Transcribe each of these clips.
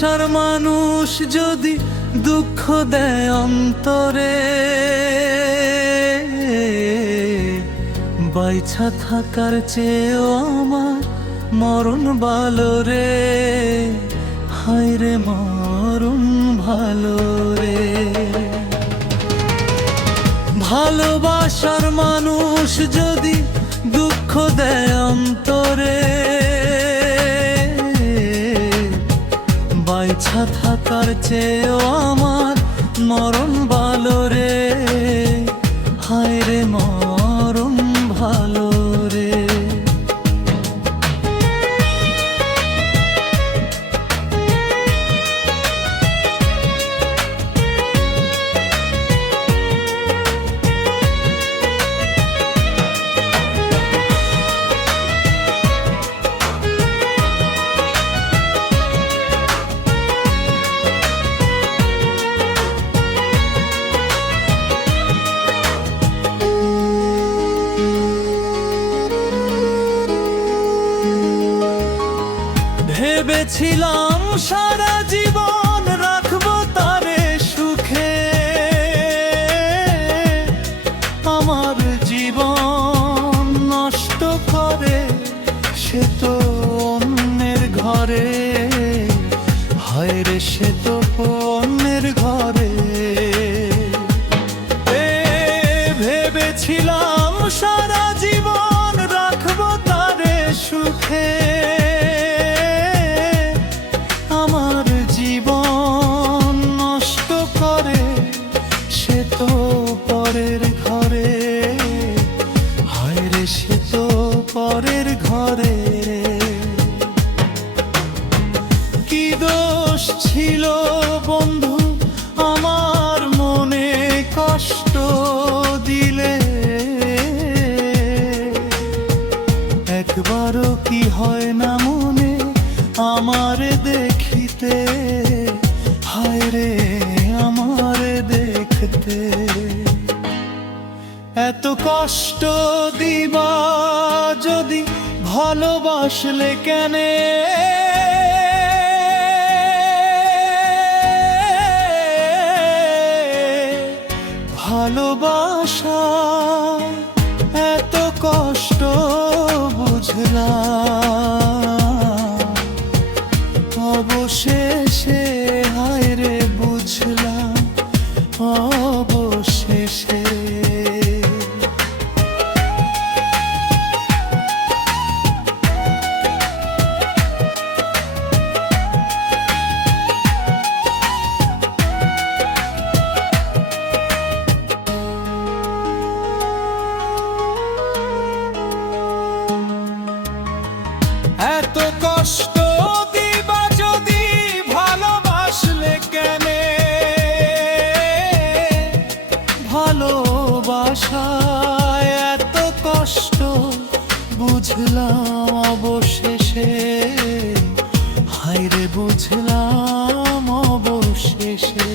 ভালোবাসার মানুষ যদি দুঃখ দেয় অন্তরে, বাইছা থাকার চেয়েও আমার মরণ ভালো রে, হায় রে মরণ ভালো রে। ভালোবাসার মানুষ যদি দুঃখ দেয় অন্তরে, বাইছা থাকার চেয়েও আমার মরণ ভালো রে, হায় রে মরণ ভালো রে। ভেবেছিলাম সারা জীবন রাখবো তারে সুখে, আমার জীবন নষ্ট করে সে তো অন্যের ঘরে, হায় রে সে তো অন্যের ঘরে। ভেবেছিলাম সারা জীবন রাখবো তারে সুখে, পরের ঘরে, হায় রে সে তো পরের ঘরে। কি দোষ ছিল বন্ধু আমার মনে কষ্ট দিলে, একবারও কি হয় না মনে আমার দেখিতে, হায় রে আমার দেখতে। এত কষ্ট দিবা যদি ভালোবাসলে কেনে, ভালোবাসা এত কষ্ট বুঝলাম, অবশেষে হায় রে বুঝলাম, অবশেষে। এত কষ্ট দিবা যদি ভালোবাসলে কেনে, ভালোবাসায় এত কষ্ট বুঝলাম অবশেষে, হায় রে বুঝলাম অবশেষে।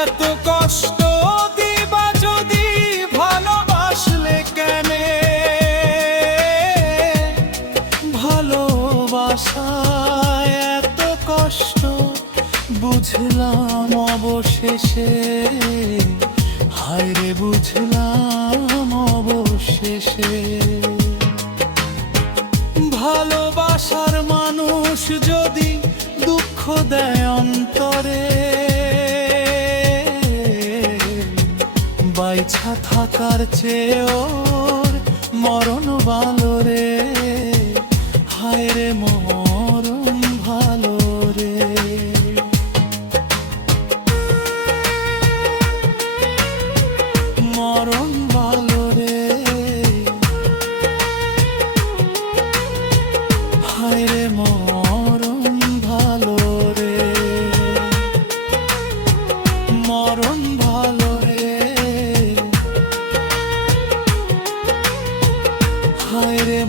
এত কষ্ট দিবা যদি ভালোবাসলে কেনে, ভালোবাসায় এত কষ্ট বুঝলাম অবশেষে, হায় রে বুঝলাম অবশেষে। ভালোবাসার মানুষ যদি দুঃখ দেয় অন্তরে, বাইছা থাকার চেয়েও মরণ ভালো রে, হায় রে মরণ ভালো রে। মরণ ভালো রে, হায় রে মরণ ভালো রে, মরণ ভালো রে, হায় রে।